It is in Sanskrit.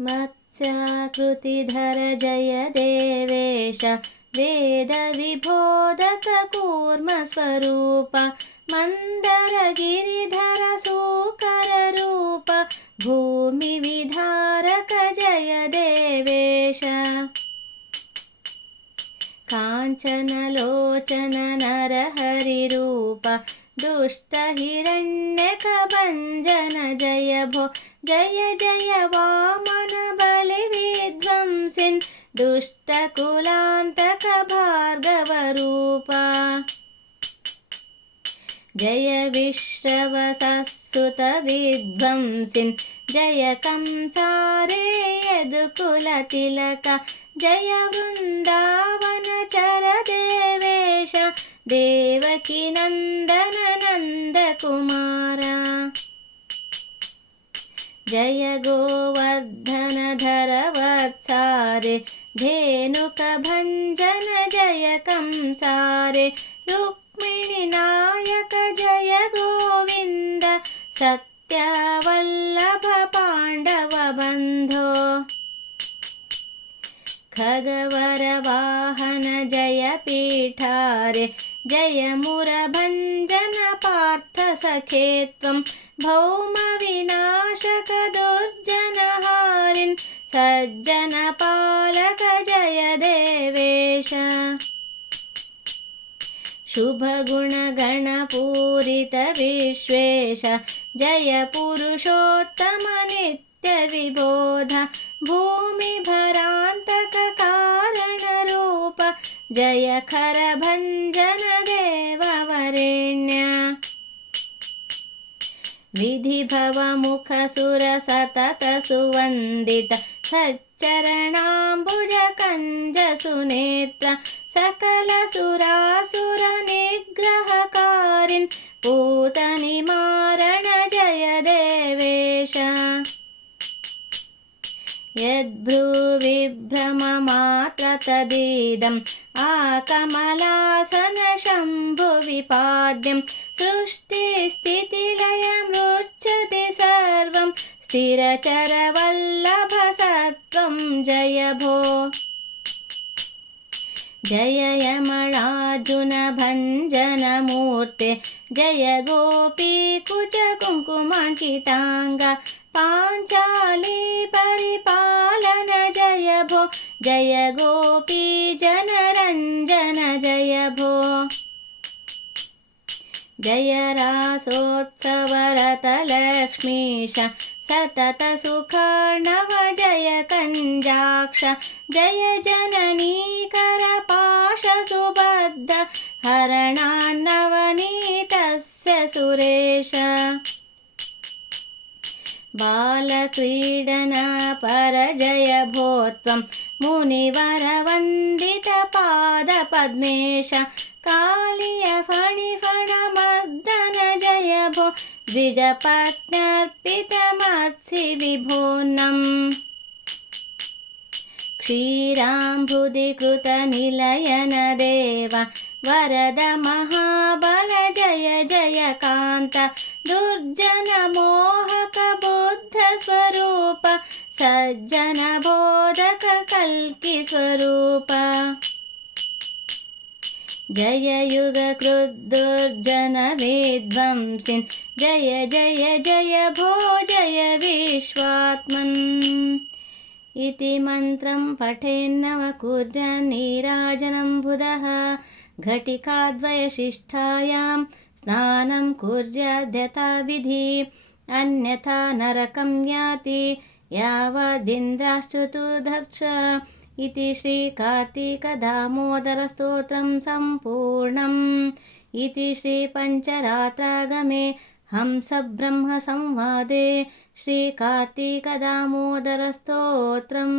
मत्स्याकृतिधर जय देवेश वेदविबोधक कूर्मस्वरूप मन्दरगिरिधर सूकररूप भूमिविधारक जय देवेश काञ्चनलोचन नरहरिरूप दुष्टहिरण्यकभञ्जन जय भो जय जय वामन बलिविध्वंसिन् दुष्टकुलान्तक भार्गवरूप जय विश्रवसुत विध्वंसिन् जय कंसारे यदुकुलतिलक जय वृन्दावनचर देवेश देवकी नन्दन नन्दकुमार जय गोवर्धनधर वत्सारे धेनुकभञ्जन जय कंसारे रुक्मिणीनायक जय गोविन्द सत्यवल्लभ पाण्डवबन्धो खगवरवाहन जय पीठारे जय मुरभञ्जन पार्थ सखे त्वं भौमविनाशक दुर्जनहारिन् सज्जनपालक जय देवेश शुभगुणगणपूरित विश्वेश जय पुरुषोत्तम नित्यविबोध भूमिभरान्तक कारणरूप जय खरभञ्जन देववरेण्य विधिभवमुखसुर सतत सुवन्दित सच्चरणाम्बुज कञ्ज सुनेत्र सकलसुरासुर निग्रहकारिन् पूतनिमारण जय देवेश यद्भ्रूविभ्रममात्र तदिदम् आकमलासन शम्भुविपाद्यं सृष्टिस्थितिलयमृच्छति सर्वं स्थिरचरवल्लभ सत्त्वं जय भो जय यमलार्जुन भञ्जनमूर्ते जय गोपीकुच कुङ्कुमाङ्किताङ्ग पाञ्चाली परिपालन जय भो जय गोपी जनरञ्जन जय भो जय रासोत्सवरत लक्ष्मीश सतत सुखार्णव जय कञ्जाक्ष जय जननीकर पाश सुबद्ध हरणान्नवनीतस्य सुरेश बालक्रीडना पर जय भो त्वं मुनिवरवन्दित पादपद्मेश कालिय फणिफणमर्दन जय भो द्विजपत्न्यर्पितमत्सि विभोन्नम् क्षीराम्बुधिकृतनिलयन देव वरद महाबल जय जय कान्त दुर्जन मोहक बुद्ध स्वरूप सज्जन बोधक कल्कि स्वरूप जय युगकृद्दुर्जन विध्वंसिन् जय जय जय भो जय विश्वात्मन् इति मन्त्रं पठेन्नवकुर्यान् नीराजनं बुधः घटिकाद्वयशिष्ठायां स्नानं कुर्याद्यथाविधि अन्यथा नरकं याति यावदिन्द्राश्चतुर्दश इति श्रीकार्तिकदामोदरस्तोत्रं सम्पूर्णम् इति श्रीपञ्चरात्रागमे हंसब्रह्मसंवादे श्रीकार्तिकदामोदरस्तोत्रम्।